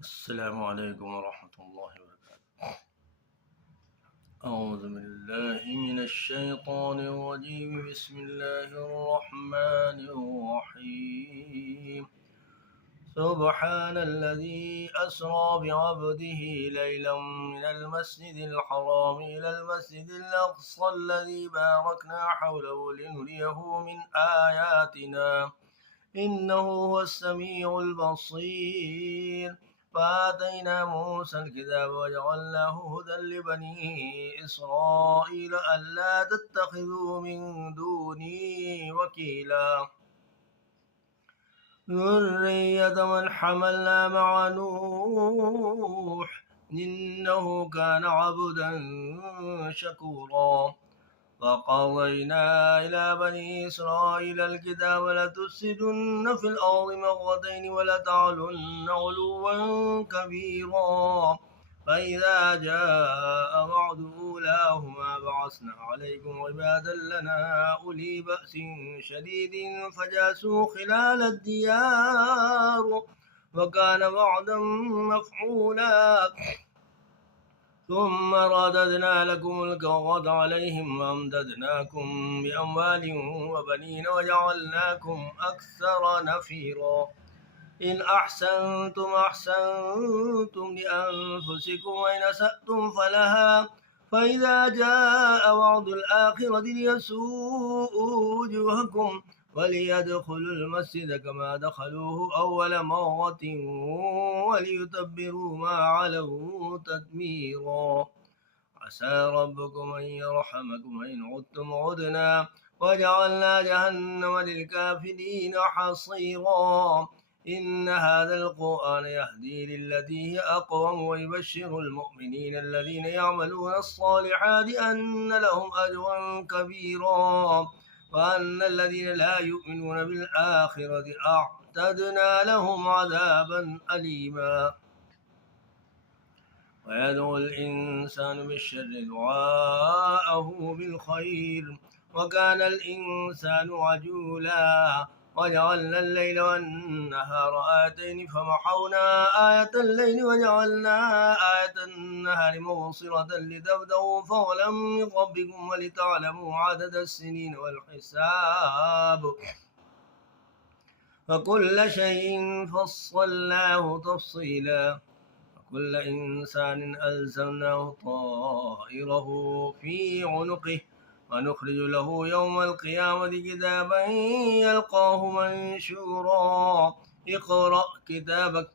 السلام عليكم ورحمة الله وبركاته. أعوذ بالله من الشيطان الرجيم. بسم الله الرحمن الرحيم. سبحان الذي أسرى بعبده ليلا من المسجد الحرام إلى المسجد الأقصى الذي باركنا حوله لنريه من آياتنا إنه هو السميع البصير. فآتينا موسى الكتاب وجعلناه هدى لبني إسرائيل ألا تتخذوا من دوني وكيلا ذرية من حملنا مع نوح إنه كان عبدا شكورا. وقضينا إلى بني إسرائيل الكتاب لتفسدن في الأرض مرتين ولتعلن علوا كبيرا. فإذا جاء وعد أولاهما بعثنا عليكم عبادا لنا أولي بأس شديد فجاسوا خلال الديار وكان وعدا مفعولا. ثم رددنا لكم الكرة عليهم وأمددناكم بأموال وبنين وجعلناكم أكثر نفيرا. إن أحسنتم أحسنتم لأنفسكم وإن أسأتم فلها. فإذا جاء وعد الآخرة ليسوءوا وجوهكم وليدخلوا المسجد كما دخلوه أول مرة وليتبروا ما علوا تتبيرا. عسى ربكم أن يرحمكم وإن عدتم عدنا وجعلنا جهنم للكافرين حصيرا. إن هذا القرآن يهدي للتي هي أقوم ويبشر المؤمنين الذين يعملون الصالحات أن لهم أجرا كبيرا وأن الذين لا يؤمنون بالآخرة أعتدنا لهم عذابا أليما. ويدعو الإنسان بالشر دعاءه بالخير وكان الإنسان عجولا. وجعلنا الليل والنهار آيتين فمحونا آية الليل وجعلنا آية النهار مبصرة لتبتغوا فضلا من ربكم ولتعلموا عدد السنين والحساب وكل شيء فصلناه تفصيلا. وكل إنسان ألزمناه طائره في عنقه ونخرج له يوم القيامة كتابا يلقاه منشورا. اقرأ كتابك